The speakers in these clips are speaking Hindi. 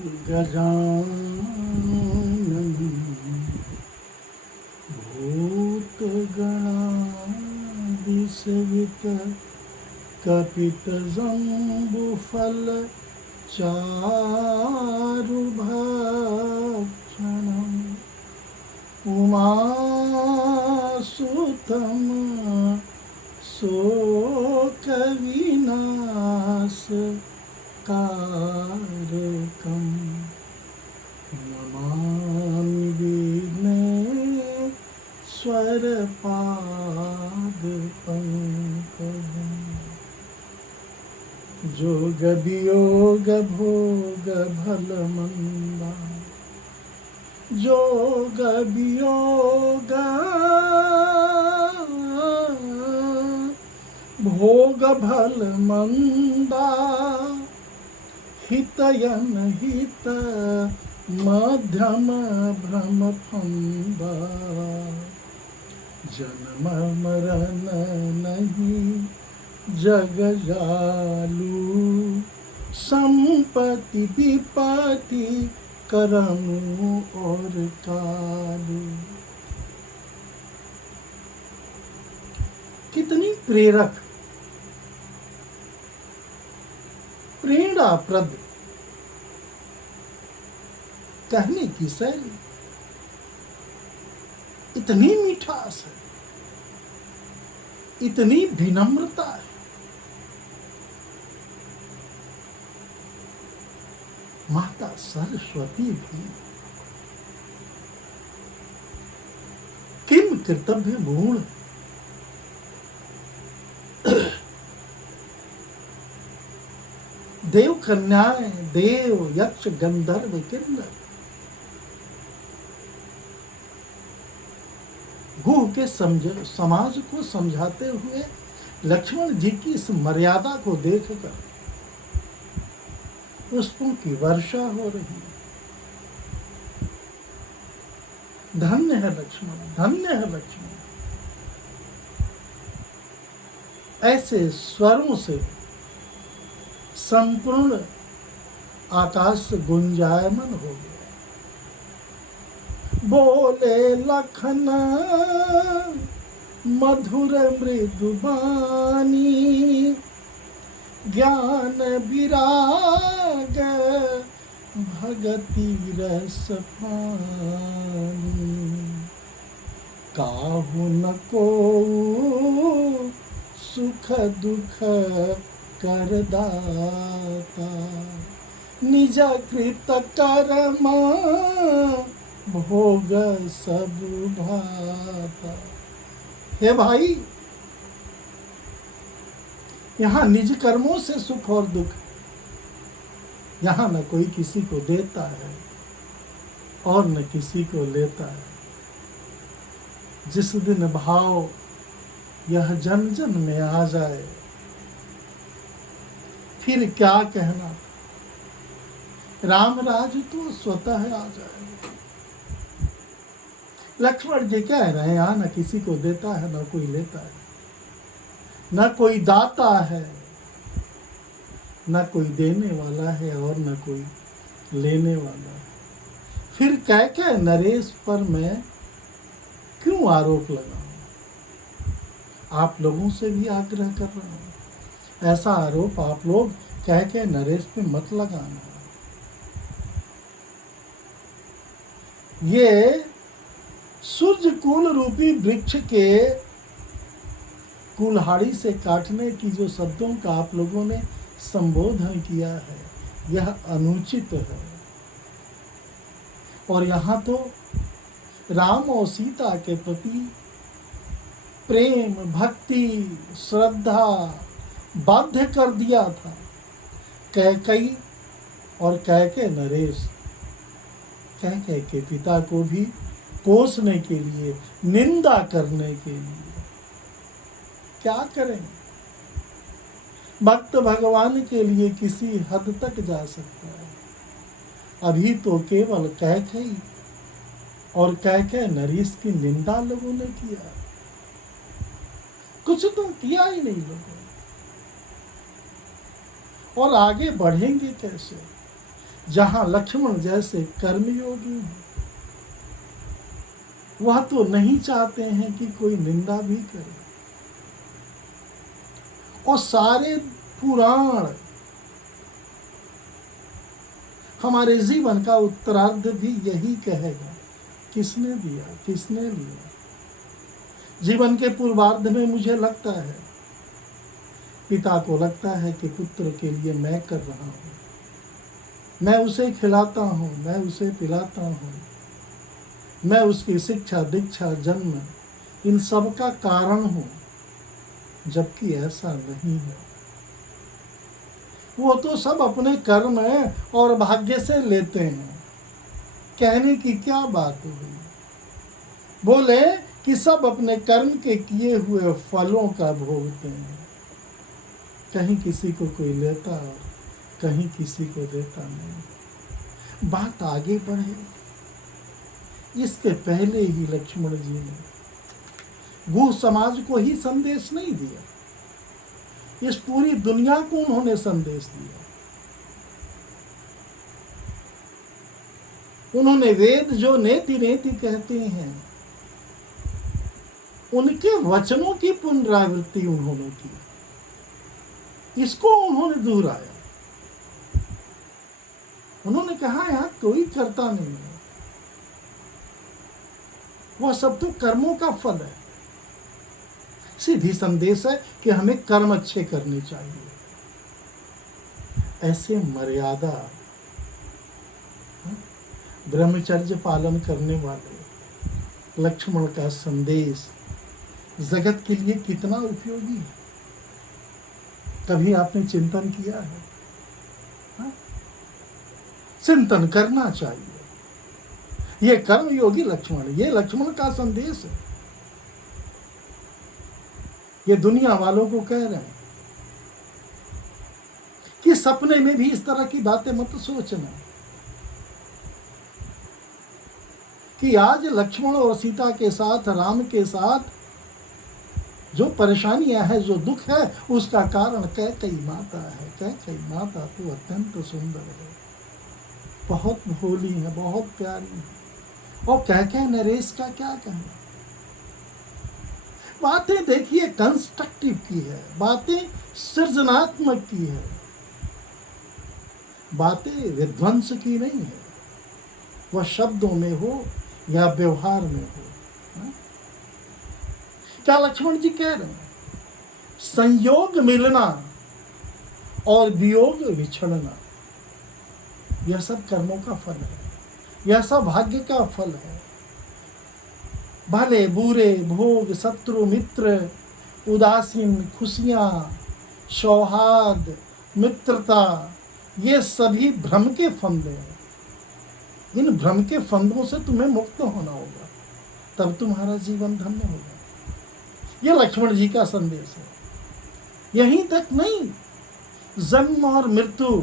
गजाननं भूतगणादिसेवितकपितजम्बुफलचारुभक्षणम् उमासुतं शोकविनाशकारकम् नमामि विघ्नेश्वरपादपङ्कजम् जोगवियोगभोगभलमन्दा जोगवियोग भोगभलमन्दा हितयन हित मध्यम भ्रमफंदा जन्म मरण नहीं जग जालू संपत्ति विपत्ति करम और कालू। कितनी प्रेरक प्रेरणाप्रद कहने की शैली, इतनी मिठास है, इतनी विनम्रता है। माता सरस्वती भी किम कर्तव्य गुण देव कन्याएं, देव यक्ष गंधर्व किन्नर गुह के समाज को समझाते हुए लक्ष्मण जी की इस मर्यादा को देखकर पुष्पों की वर्षा हो रही है। धन्य है लक्ष्मण, धन्य है लक्ष्मण। ऐसे स्वरों से संपूर्ण आकाश गुंजायमान हो गया। बोले लखन मधुर मृदुबानी ज्ञान विराग भगति रस पानी काहू न को सुख दुख करदाता निज कृत कर्म भोग सब भाता। हे भाई, यहाँ निज कर्मों से सुख और दुख, यहाँ न कोई किसी को देता है और न किसी को लेता है। जिस दिन भाव यह जन जन में आ जाए फिर क्या कहना, राम राज तो स्वतः आ जाए। लक्ष्मण जी कह रहे हैं यहाँ न किसी को देता है न कोई लेता है, न कोई दाता है न कोई देने वाला है और न कोई लेने वाला है। फिर कह के नरेश पर मैं क्यों आरोप लगाऊं? आप लोगों से भी आग्रह कर रहा हूं, ऐसा आरोप आप लोग कह के नरेश पे मत लगाना। ये सूर्य कुल रूपी वृक्ष के कुल्हाड़ी से काटने की जो शब्दों का आप लोगों ने संबोधन किया है, यह अनुचित है। और यहाँ तो राम और सीता के प्रति प्रेम, भक्ति, श्रद्धा बाध्य कर दिया था कैकेयी और कैके नरेश। कैके के पिता को भी कोसने के लिए, निंदा करने के लिए। क्या करें? भक्त भगवान के लिए किसी हद तक जा सकता है। अभी तो केवल कैकेयी और कैके नरेश की निंदा लोगों ने किया, कुछ तो किया ही नहीं लोगों। और आगे बढ़ेंगे कैसे? जहां लक्ष्मण जैसे कर्मयोगी हैं, वह तो नहीं चाहते हैं कि कोई निंदा भी करे। और सारे पुराण हमारे जीवन का उत्तरार्ध भी यही कहेगा, किसने दिया, किसने लिया। जीवन के पूर्वार्ध में मुझे लगता है, पिता को लगता है कि पुत्र के लिए मैं कर रहा हूं, मैं उसे खिलाता हूं, मैं उसे पिलाता हूं, मैं उसकी शिक्षा दीक्षा जन्म इन सब का कारण हूं, जबकि ऐसा नहीं है। वो तो सब अपने कर्म और भाग्य से लेते हैं। कहने की क्या बात हुई? बोले कि सब अपने कर्म के किए हुए फलों का भोगते हैं। कहीं किसी को कोई लेता और कहीं किसी को देता नहीं। बात आगे बढ़े, इसके पहले ही लक्ष्मण जी ने गुह समाज को ही संदेश नहीं दिया, इस पूरी दुनिया को उन्होंने संदेश दिया। उन्होंने वेद जो नेति नेति कहते हैं, उनके वचनों की पुनरावृत्ति उन्होंने की, इसको उन्होंने दोहराया। उन्होंने कहा यहां कोई करता नहीं है, वह सब तो कर्मों का फल है। सीधी संदेश है कि हमें कर्म अच्छे करने चाहिए। ऐसे मर्यादा ब्रह्मचर्य पालन करने वाले लक्ष्मण का संदेश जगत के लिए कितना उपयोगी है, कभी आपने चिंतन किया है? चिंतन करना चाहिए। ये कर्मयोगी लक्ष्मण, ये लक्ष्मण का संदेश है। ये दुनिया वालों को कह रहे हैं कि सपने में भी इस तरह की बातें मत सोचना कि आज लक्ष्मण और सीता के साथ, राम के साथ जो परेशानियां हैं, जो दुख है, उसका कारण कैकेयी माता है। कैकेयी माता तो अत्यंत सुंदर है, बहुत भोली है, बहुत प्यारी है। और कैकेयी नरेश का क्या कहना। बातें देखिए कंस्ट्रक्टिव की है, बातें सृजनात्मक की है, बातें विध्वंस की नहीं है। वह शब्दों में हो या व्यवहार में हो। क्या लक्ष्मण जी कह रहे हैं? संयोग मिलना और वियोग विछड़ना, यह सब कर्मों का फल है, यह सब भाग्य का फल है। भले बुरे, भोग, शत्रु, मित्र, उदासीन, खुशियां, सौहार्द, मित्रता, ये सभी भ्रम के फंदे हैं। इन भ्रम के फंदों से तुम्हें मुक्त होना होगा, तब तुम्हारा जीवन धन्य होगा। यह लक्ष्मण जी का संदेश है। यहीं तक नहीं, जन्म और मृत्यु,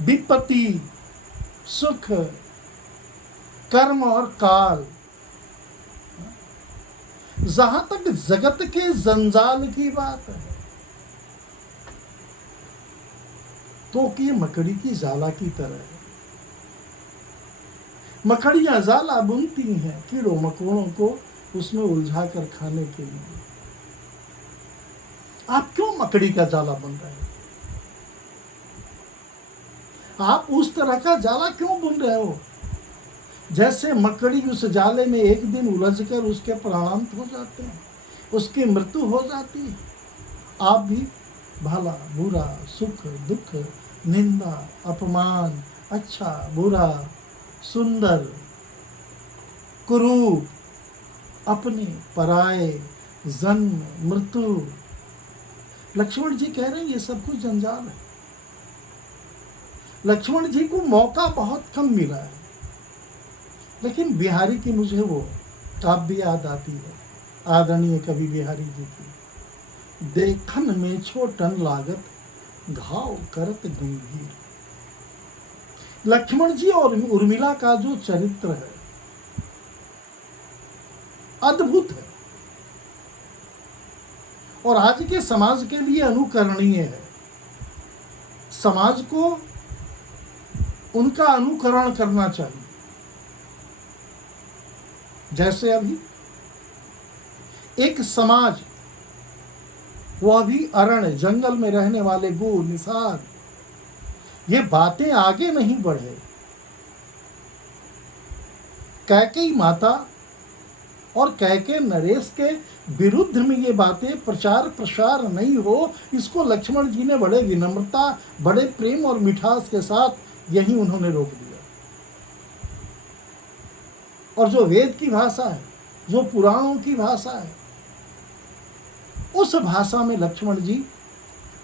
विपत्ति, सुख, कर्म और काल, जहां तक जगत के जंजाल की बात है, तो कि मकड़ी की जाला की तरह है। मकड़ियां जाला बुनती हैं कीड़ों मकोड़ों को उसमें उलझा कर खाने के लिए। आप क्यों मकड़ी का जाला बन रहे हैं? आप उस तरह का जाला क्यों बुन रहे हो जैसे मकड़ी उस जाले में एक दिन उलझकर उसके प्राणांत हो जाते हैं, उसकी मृत्यु हो जाती है। आप भी भला बुरा, सुख दुख, निंदा अपमान, अच्छा बुरा, सुंदर कुरूप, अपने पराए, जन्म मृत्यु, लक्ष्मण जी कह रहे हैं ये सब कुछ जंजाल है। लक्ष्मण जी को मौका बहुत कम मिला है, लेकिन बिहारी की मुझे वो काव्य याद आती है, आदरणीय कवि बिहारी जी की। देखन में छोटन लागत, घाव करत गंभीर। लक्ष्मण जी और उर्मिला का जो चरित्र है अद्भुत है और आज के समाज के लिए अनुकरणीय है। समाज को उनका अनुकरण करना चाहिए। जैसे अभी एक समाज, वह भी अरण्य जंगल में रहने वाले गो निसार, ये बातें आगे नहीं बढ़े, कैकेयी माता और कैकेयी नरेश के विरुद्ध में ये बातें प्रचार प्रसार नहीं हो, इसको लक्ष्मण जी ने बड़े विनम्रता, बड़े प्रेम और मिठास के साथ यही उन्होंने रोक दिया। और जो वेद की भाषा है, जो पुराणों की भाषा है, उस भाषा में लक्ष्मण जी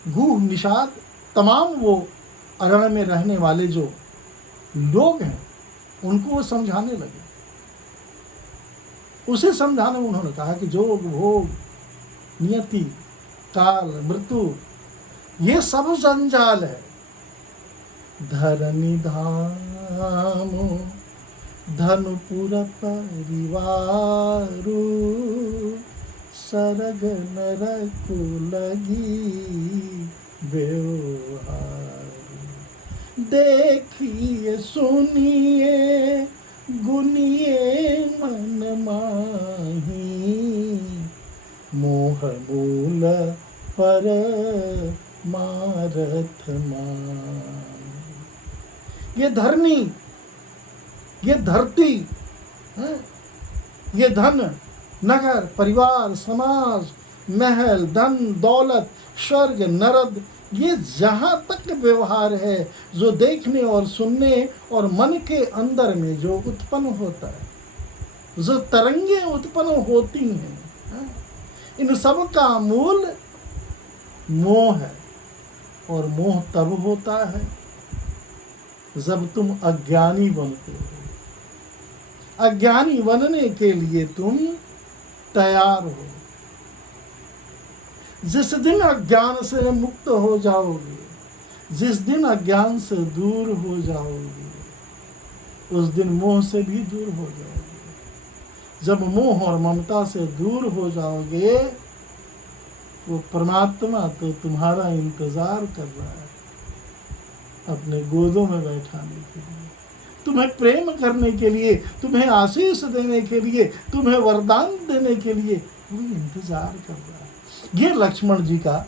गुह निषाद तमाम वो अरण्य में रहने वाले जो लोग हैं उनको वो समझाने लगे। उसे समझाने में उन्होंने कहा कि जोग भोग नियति काल मृत्यु ये सब जंजाल है, धरनी धाम धनुपुर परिवारु सरग नरकु लगी व्यवहार। देखिए सुनिए गुनिए मन माही, मोह मूल पर मारथ मान। ये धरनी, ये धरती, ये धन नगर परिवार समाज महल धन दौलत स्वर्ग नरद, ये जहाँ तक व्यवहार है जो देखने और सुनने और मन के अंदर में जो उत्पन्न होता है, जो तरंगे उत्पन्न होती हैं, इन सब का मूल मोह है। और मोह तब होता है जब तुम अज्ञानी बनते हो। अज्ञानी बनने के लिए तुम तैयार हो। जिस दिन अज्ञान से मुक्त हो जाओगे, जिस दिन अज्ञान से दूर हो जाओगे, उस दिन मोह से भी दूर हो जाओगे। जब मोह और ममता से दूर हो जाओगे, वो परमात्मा तो तुम्हारा इंतजार कर रहा है अपने गोदों में बैठाने के लिए, तुम्हें प्रेम करने के लिए, तुम्हें आशीष देने के लिए, तुम्हें वरदान देने के लिए वो इंतजार कर रहा है। ये लक्ष्मण जी का